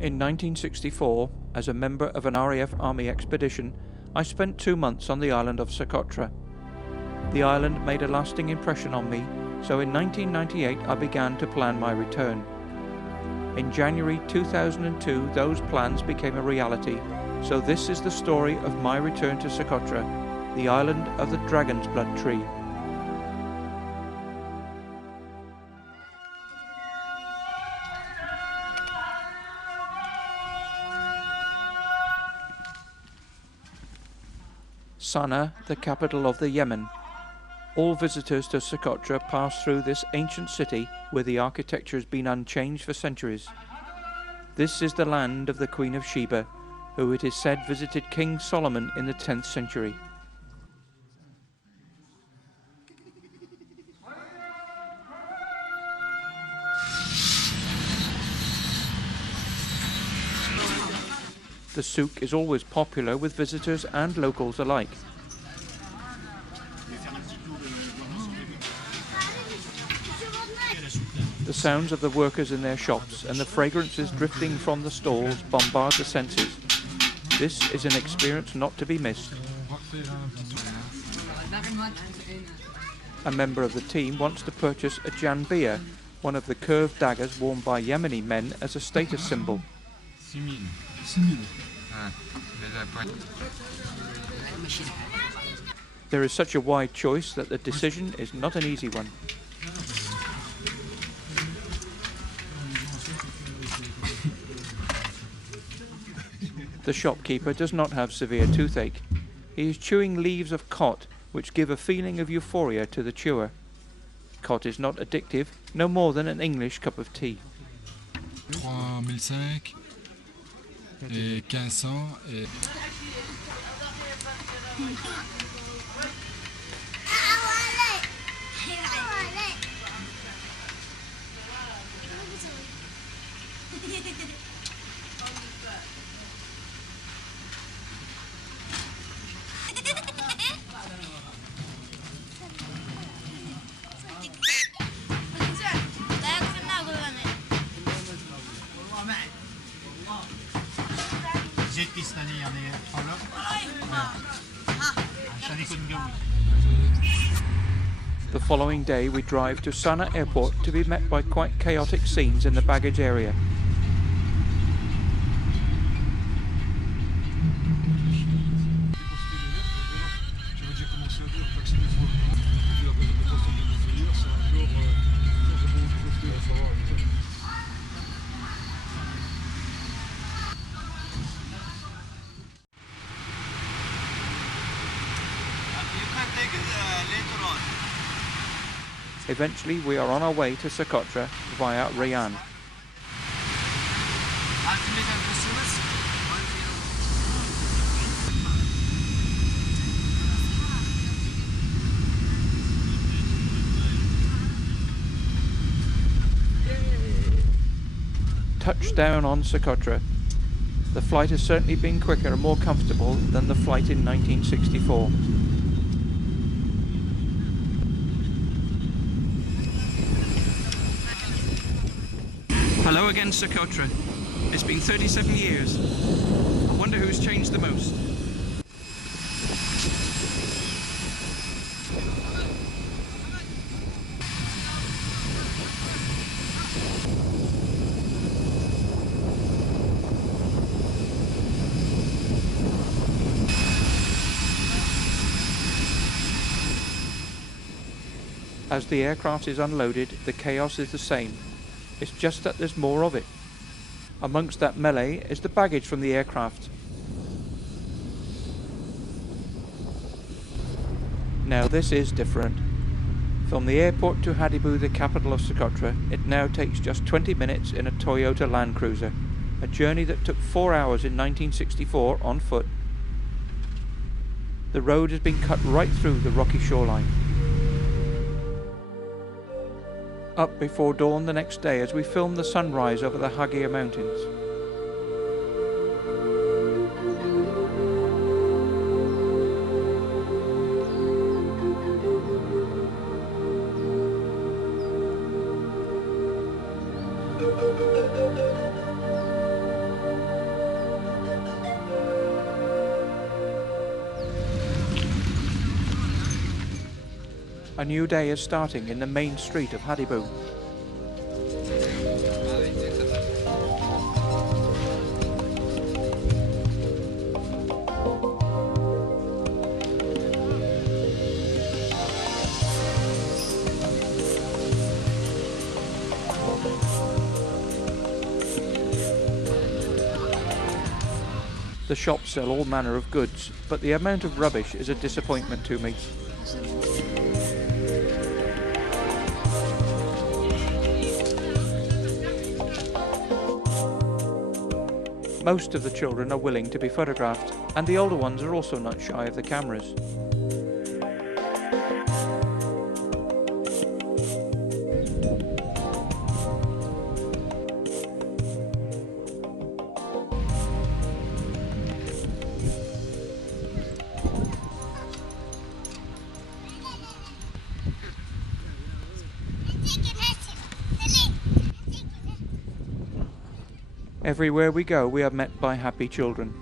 In 1964, as a member of an RAF Army expedition, I spent 2 months on the island of Socotra. The island made a lasting impression on me, so in 1998 I began to plan my return. In January 2002, those plans became a reality, so this is the story of my return to Socotra, the island of the Dragon's Blood Tree. Sana'a, the capital of the Yemen. All visitors to Socotra pass through this ancient city where the architecture has been unchanged for centuries. This is the land of the Queen of Sheba, who it is said visited King Solomon in the 10th century. The souk is always popular with visitors and locals alike. The sounds of the workers in their shops and the fragrances drifting from the stalls bombard the senses. This is an experience not to be missed. A member of the team wants to purchase a janbiya, one of the curved daggers worn by Yemeni men as a status symbol. There is such a wide choice that the decision is not an easy one. The shopkeeper does not have severe toothache. He is chewing leaves of cot, which give a feeling of euphoria to the chewer. Cot is not addictive, no more than an English cup of tea. 3005 et 1500 et... The following day we drive to Sana'a airport to be met by quite chaotic scenes in the baggage area. Eventually we are on our way to Socotra via Rayan. Touchdown on Socotra. The flight has certainly been quicker and more comfortable than the flight in 1964. Hello again, Socotra. It's been 37 years. I wonder who's changed the most. As the aircraft is unloaded, the chaos is the same. It's just that there's more of it. Amongst that melee is the baggage from the aircraft. Now this is different. From the airport to Hadibu, the capital of Socotra, it now takes just 20 minutes in a Toyota Land Cruiser, a journey that took 4 hours in 1964 on foot. The road has been cut right through the rocky shoreline. Up before dawn the next day as we film the sunrise over the Hadibu mountains. A new day is starting in the main street of Hadibu. The shops sell all manner of goods, but the amount of rubbish is a disappointment to me. Most of the children are willing to be photographed, and the older ones are also not shy of the cameras. Everywhere we go, we are met by happy children.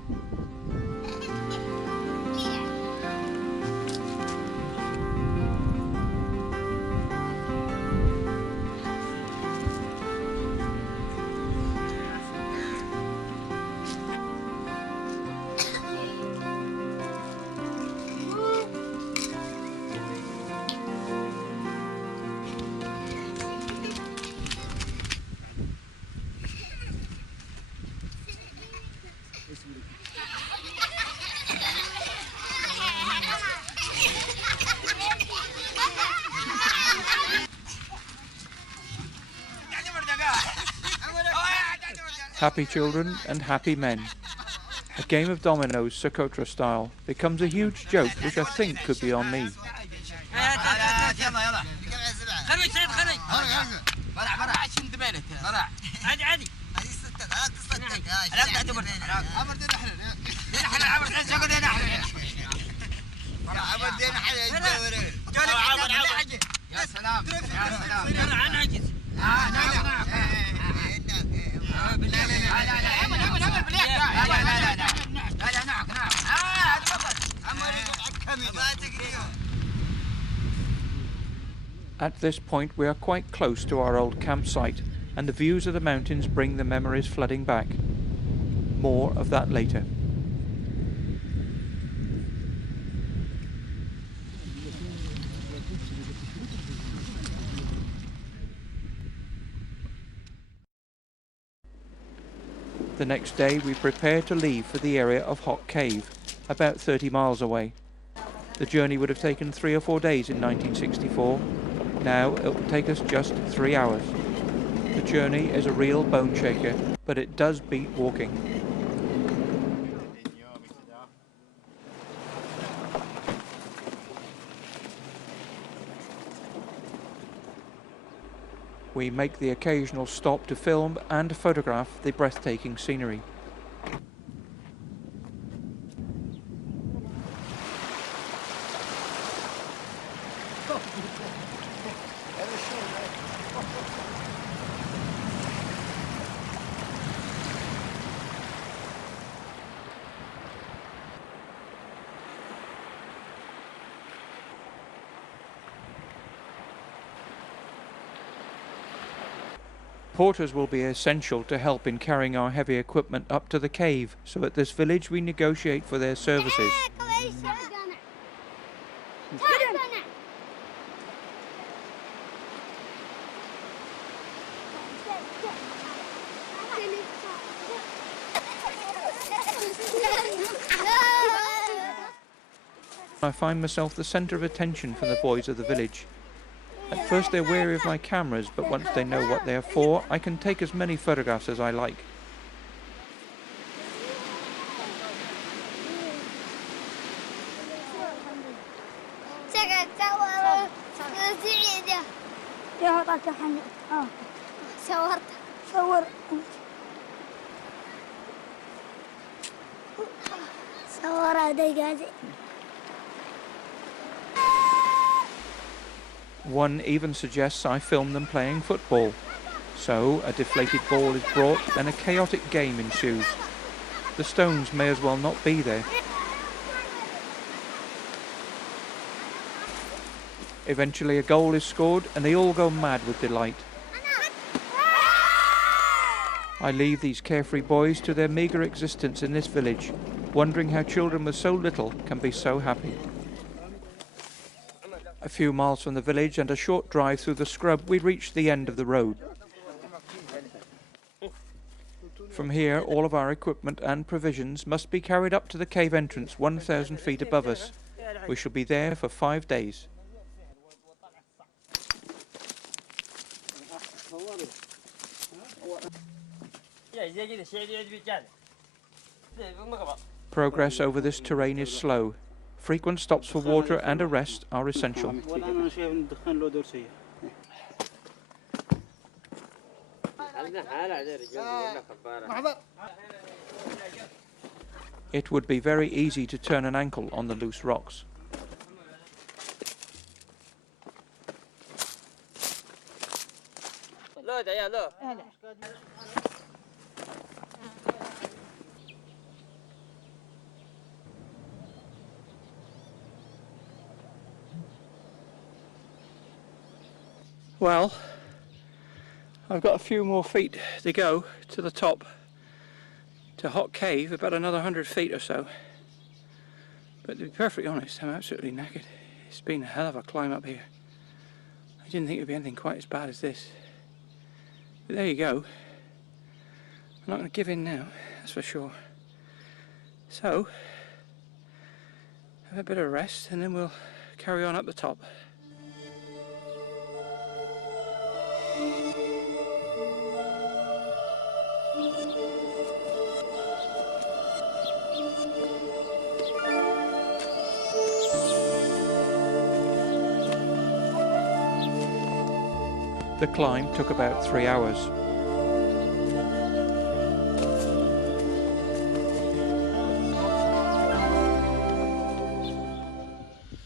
Happy children and happy men. A game of dominoes, Socotra style, becomes a huge joke which I think could be on me. At this point we are quite close to our old campsite, and the views of the mountains bring the memories flooding back. More of that later. The next day we prepare to leave for the area of Hot Cave, about 30 miles away. The journey would have taken 3 or 4 days in 1964. Now it will take us just 3 hours. The journey is a real bone shaker, but it does beat walking. We make the occasional stop to film and photograph the breathtaking scenery. Porters will be essential to help in carrying our heavy equipment up to the cave, so at this village we negotiate for their services. I find myself the centre of attention for the boys of the village. At first they're wary of my cameras, but once they know what they are for, I can take as many photographs as I like. One even suggests I film them playing football. So a deflated ball is brought and a chaotic game ensues. The stones may as well not be there. Eventually a goal is scored and they all go mad with delight. I leave these carefree boys to their meagre existence in this village, wondering how children with so little can be so happy. A few miles from the village and a short drive through the scrub, we reach the end of the road. From here, all of our equipment and provisions must be carried up to the cave entrance 1,000 feet above us. We shall be there for 5 days. Progress over this terrain is slow. Frequent stops for water and a rest are essential. It would be very easy to turn an ankle on the loose rocks. Well, I've got a few more feet to go to the top, to Hot Cave, about another 100 feet or so. But to be perfectly honest, I'm absolutely knackered. It's been a hell of a climb up here. I didn't think it would be anything quite as bad as this. But there you go. I'm not going to give in now, that's for sure. So, have a bit of a rest and then we'll carry on up the top. The climb took about 3 hours.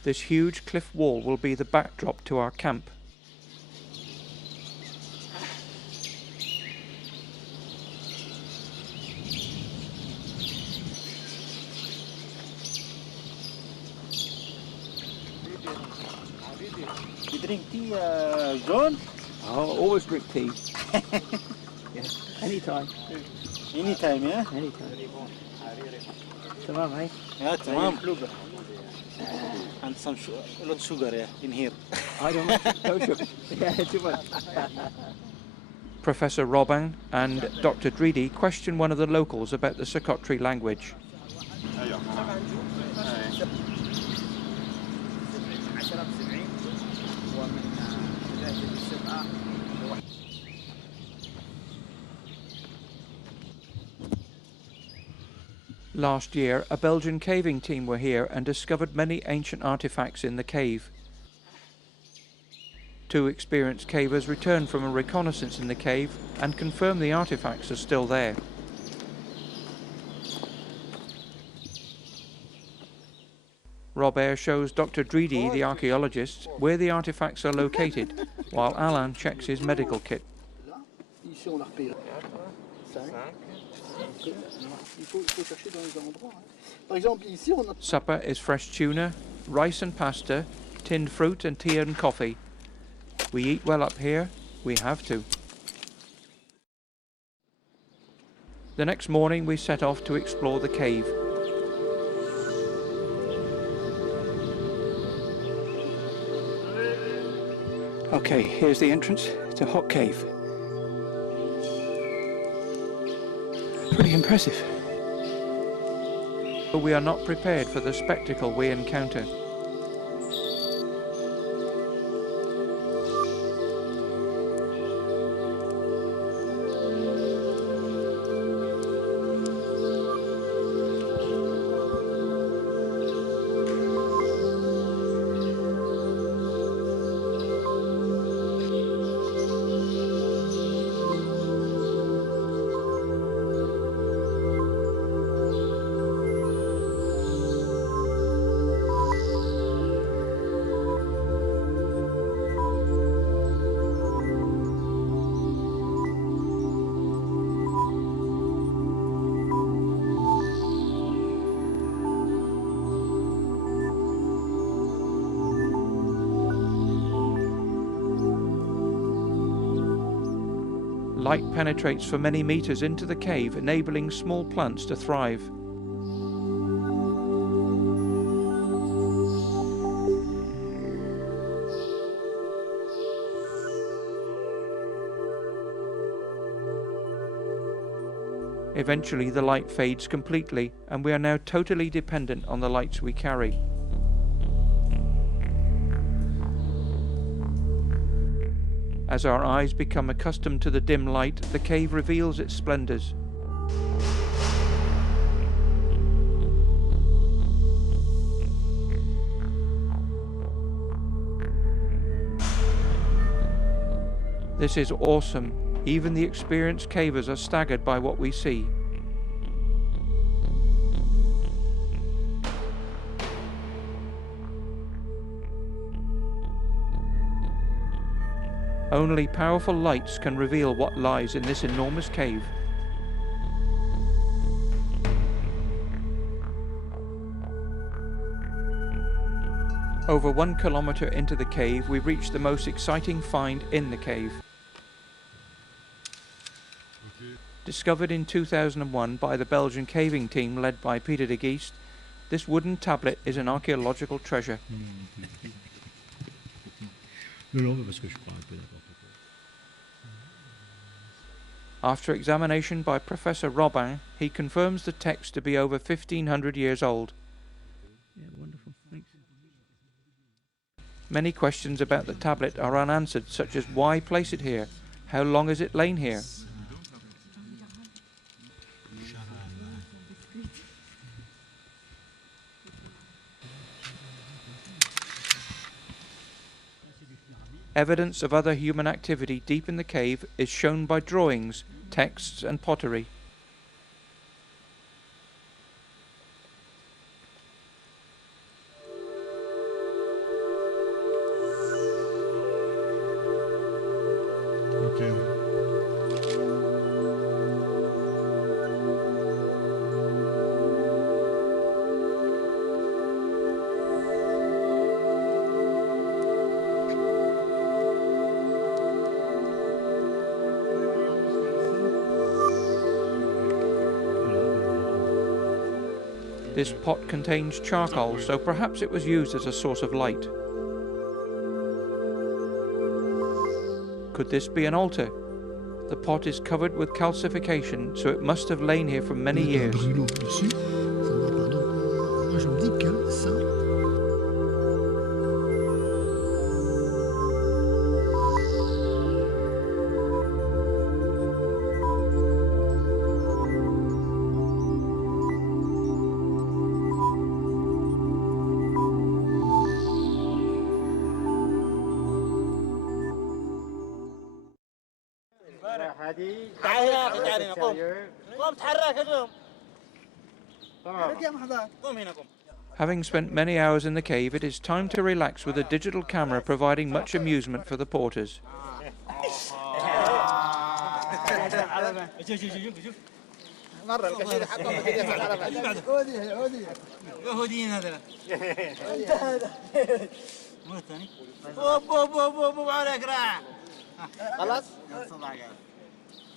This huge cliff wall will be the backdrop to our camp. You drink tea, John? I'll always drink tea. Yeah, anytime. Anytime, yeah? Anytime. Tamam, eh? Yeah, tamam. And some a lot of sugar, yeah, in here. I don't know. No sugar. Yeah, too much. Professor Robin and Dr. Dridi question one of the locals about the Socotra language. Last year, a Belgian caving team were here and discovered many ancient artifacts in the cave. 2 experienced cavers returned from a reconnaissance in the cave and confirmed the artifacts are still there. Robert shows Dr. Dridi, the archaeologist, where the artifacts are located, while Alain checks his medical kit. Supper is fresh tuna, rice and pasta, tinned fruit and tea and coffee. We eat well up here, we have to. The next morning we set off to explore the cave. Okay, here's the entrance to Hot Cave. Pretty impressive. But we are not prepared for the spectacle we encounter. Light penetrates for many meters into the cave, enabling small plants to thrive. Eventually the light fades completely, and we are now totally dependent on the lights we carry. As our eyes become accustomed to the dim light, the cave reveals its splendors. This is awesome. Even the experienced cavers are staggered by what we see. Only powerful lights can reveal what lies in this enormous cave. Over 1 kilometer into the cave, we reach the most exciting find in the cave. Discovered in 2001 by the Belgian caving team led by Peter de Geest, this wooden tablet is an archaeological treasure. After examination by Professor Robin, he confirms the text to be over 1500 years old. Yeah, wonderful. Thanks. Many questions about the tablet are unanswered, such as why place it here? How long has it lain here? Evidence of other human activity deep in the cave is shown by drawings, texts and pottery. This pot contains charcoal, so perhaps it was used as a source of light. Could this be an altar? The pot is covered with calcification, so it must have lain here for many years. Having spent many hours in the cave, it is time to relax with a digital camera providing much amusement for the porters.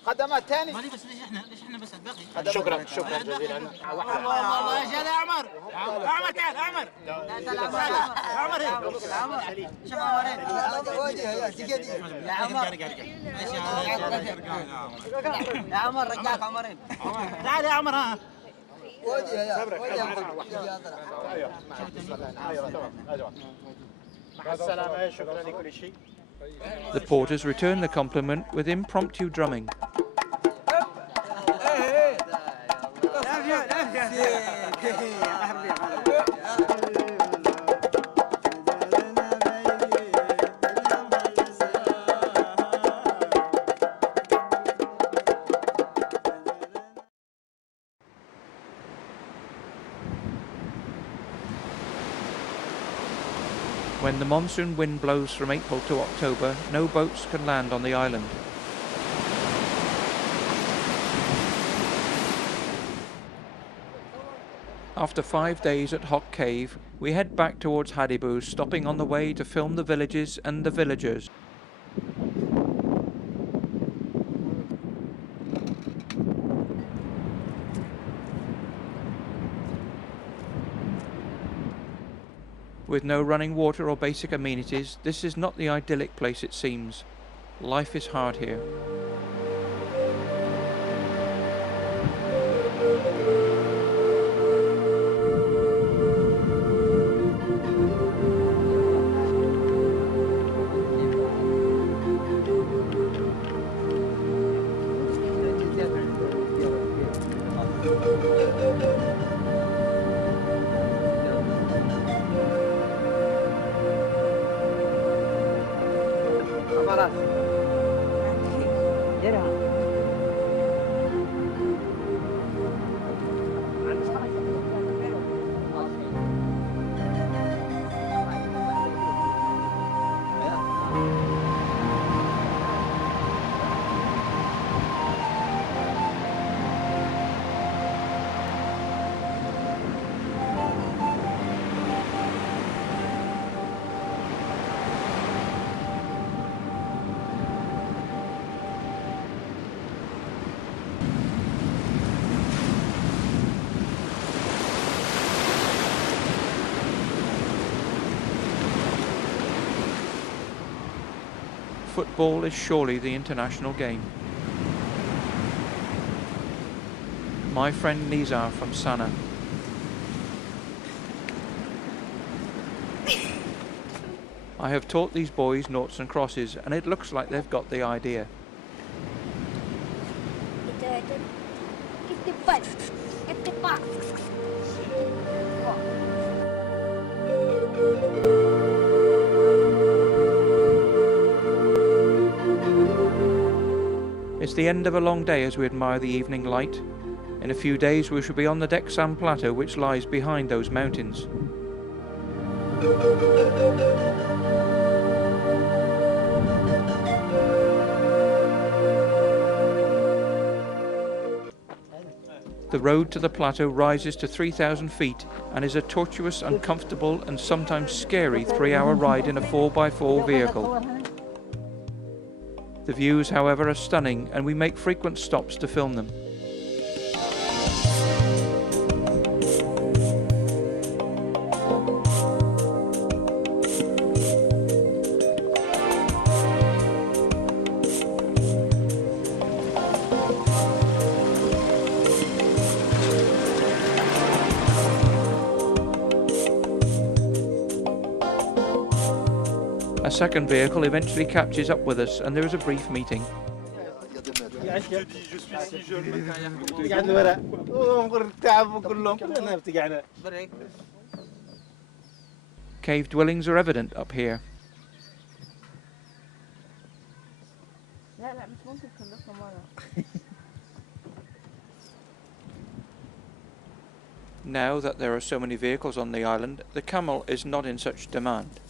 خدمات ثاني مالي بس ليش احنا بس باقي شكرا جزيلا والله يا جدع عمر تعال عمر شوف يا عمر رجعك عمرين تعال يا عمر ها مع السلامة شكرا لكل شيء. The porters return the compliment with impromptu drumming. When the monsoon wind blows from April to October, no boats can land on the island. After 5 days at Hok Cave, we head back towards Hadibu, stopping on the way to film the villages and the villagers. With no running water or basic amenities, this is not the idyllic place it seems. Life is hard here. Football is surely the international game. My friend Nizar from Sana. I have taught these boys noughts and crosses, and it looks like they've got the idea. It's the end of a long day as we admire the evening light. In a few days we shall be on the Dexam Plateau, which lies behind those mountains. The road to the plateau rises to 3,000 feet and is a tortuous, uncomfortable and sometimes scary 3-hour ride in a 4x4 vehicle. The views, however, are stunning, and we make frequent stops to film them. A second vehicle eventually catches up with us, and there is a brief meeting. Cave dwellings are evident up here. Now that there are so many vehicles on the island, the camel is not in such demand.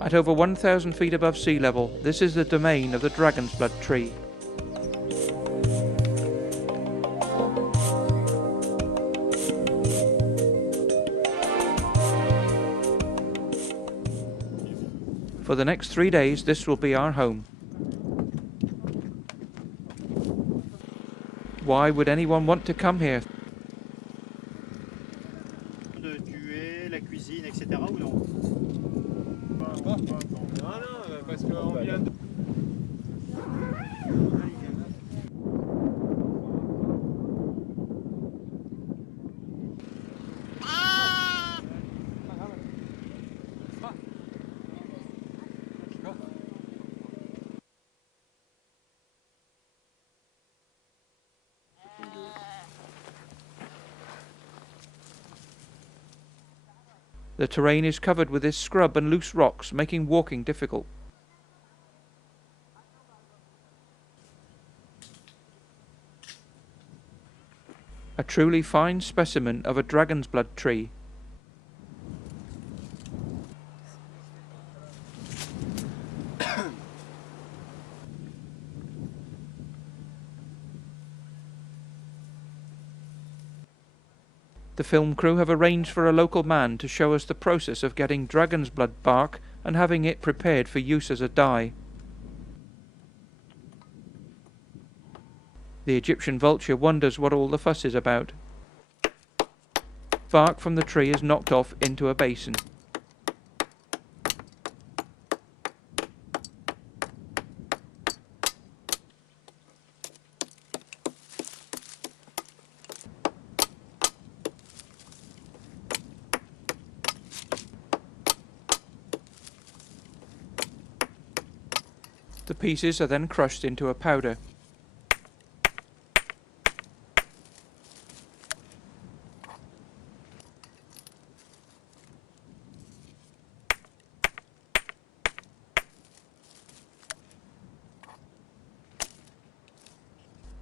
At over 1,000 feet above sea level, this is the domain of the dragon's blood tree. For the next 3 days, this will be our home. Why would anyone want to come here? De tuer, la cuisine, etc. ou non? Parce qu'on vient de... The terrain is covered with this scrub and loose rocks, making walking difficult. A truly fine specimen of a dragon's blood tree. The film crew have arranged for a local man to show us the process of getting dragon's blood bark and having it prepared for use as a dye. The Egyptian vulture wonders what all the fuss is about. Bark from the tree is knocked off into a basin. The pieces are then crushed into a powder.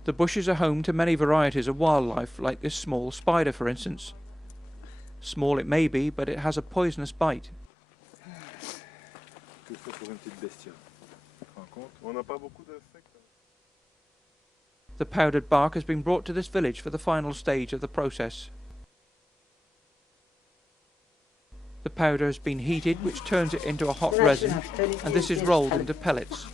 The bushes are home to many varieties of wildlife, like this small spider for instance. Small it may be, but it has a poisonous bite. The powdered bark has been brought to this village for the final stage of the process. The powder has been heated, which turns it into a hot resin, and this is rolled into pellets.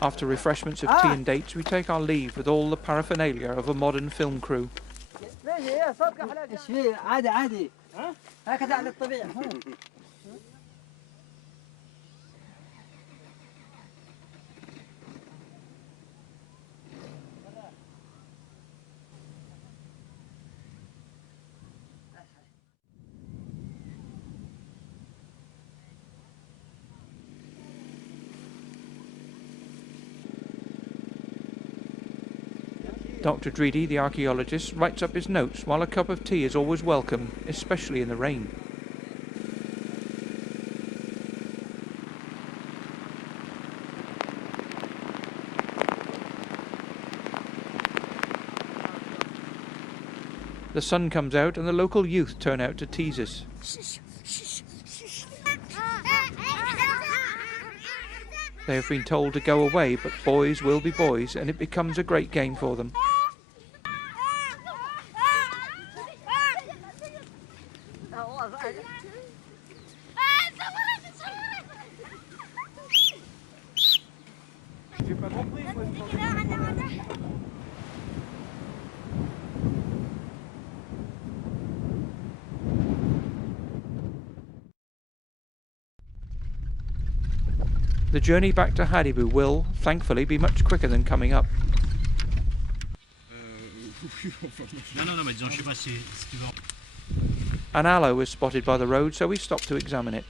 After refreshments of tea and dates, we take our leave with all the paraphernalia of a modern film crew. Dr. Dreedy, the archaeologist, writes up his notes while a cup of tea is always welcome, especially in the rain. The sun comes out and the local youth turn out to tease us. They have been told to go away, but boys will be boys, and it becomes a great game for them. The journey back to Hadibu will, thankfully, be much quicker than coming up. An aloe was spotted by the road, so we stopped to examine it.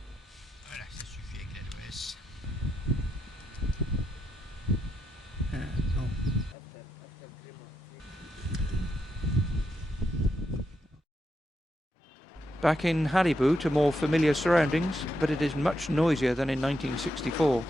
Back in Hadibu to more familiar surroundings, but it is much noisier than in 1964.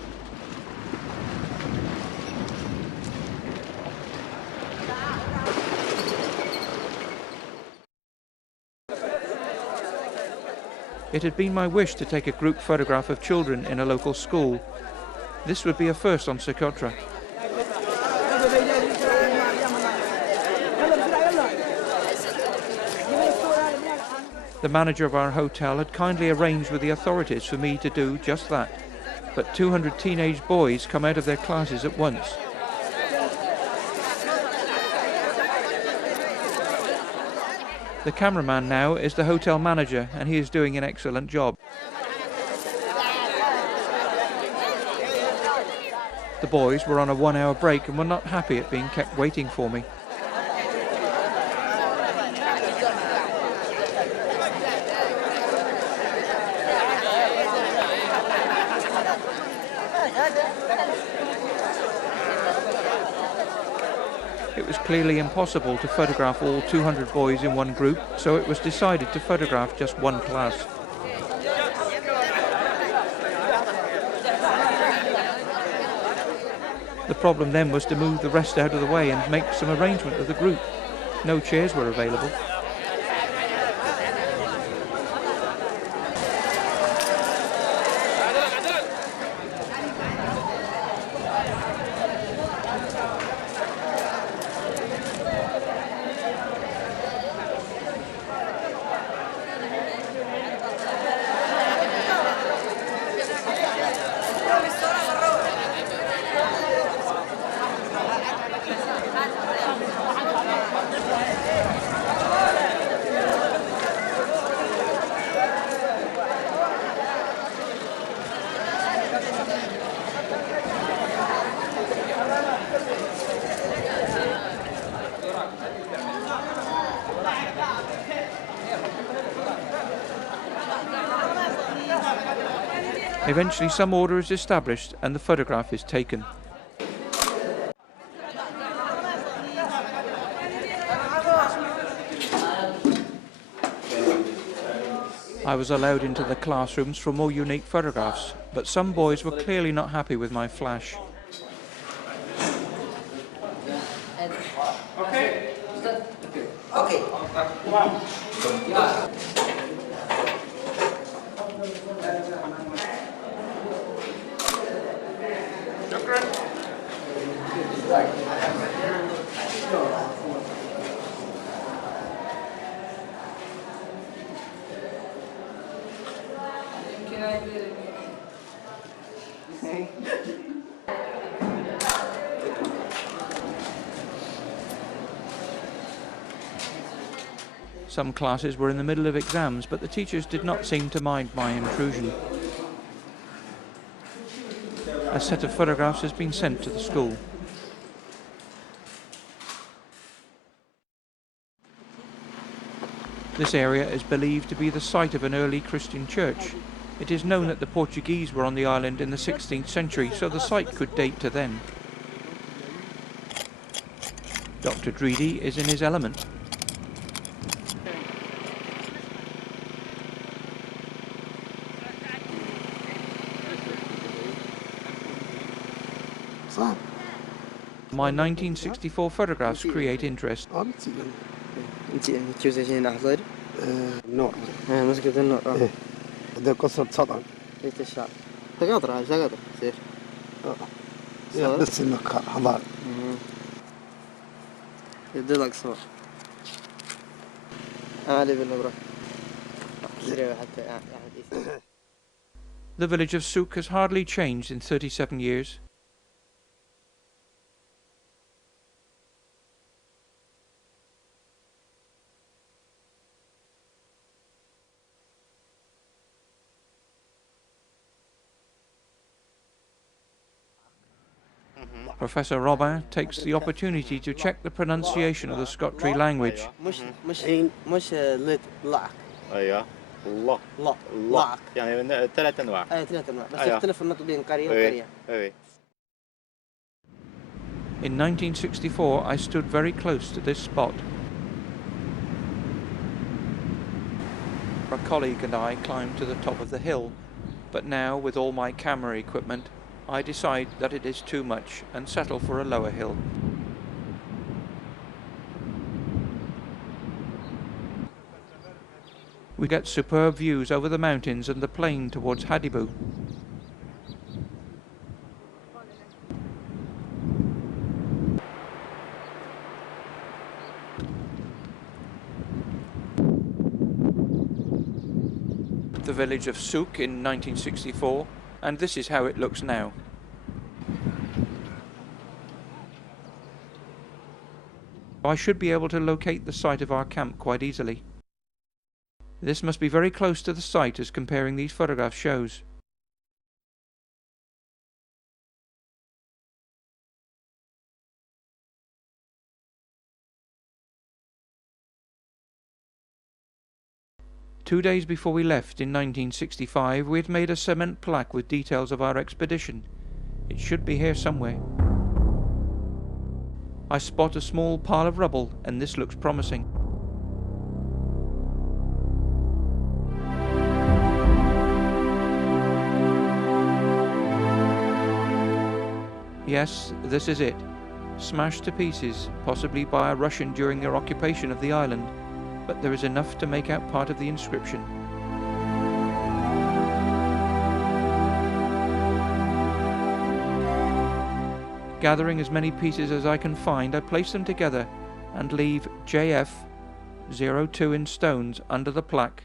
It had been my wish to take a group photograph of children in a local school. This would be a first on Socotra. The manager of our hotel had kindly arranged with the authorities for me to do just that, but 200 teenage boys come out of their classes at once. The cameraman now is the hotel manager, and he is doing an excellent job. The boys were on a 1-hour break and were not happy at being kept waiting for me. It was clearly impossible to photograph all 200 boys in one group, so it was decided to photograph just one class. The problem then was to move the rest out of the way and make some arrangement of the group. No chairs were available. Eventually some order is established and the photograph is taken. I was allowed into the classrooms for more unique photographs, but some boys were clearly not happy with my flash. Some classes were in the middle of exams, but the teachers did not seem to mind my intrusion. A set of photographs has been sent to the school. This area is believed to be the site of an early Christian church. It is known that the Portuguese were on the island in the 16th century, so the site could date to then. Dr. Dreedy is in his element. My 1964 photographs create interest. النور مسكت النور هذا قصة سطع ليت الشعر تقاطر سير بس انك حضار يدي لك صور عالي بالنبرة حتى. The village of Souk has hardly changed in 37 years. Professor Robin takes the opportunity to check the pronunciation of the Socotra language. مش لت لاك ايوه الله لا الله يعني ثلاث انواع. ثلاث انواع بس يختلف النطق بين قرية وقرية. In 1964 I stood very close to this spot. A colleague and I climbed to the top of the hill, but now with all my camera equipment I decide that it is too much and settle for a lower hill. We get superb views over the mountains and the plain towards Hadibu. The village of Souk in 1964, and this is how it looks now. I should be able to locate the site of our camp quite easily. This must be very close to the site as comparing these photographs shows. Two days before we left in 1965, we had made a cement plaque with details of our expedition. It should be here somewhere. I spot a small pile of rubble, and this looks promising. Yes, this is it. Smashed to pieces, possibly by a Russian during their occupation of the island, but there is enough to make out part of the inscription. Gathering as many pieces as I can find, I place them together and leave JF 02 in stones under the plaque.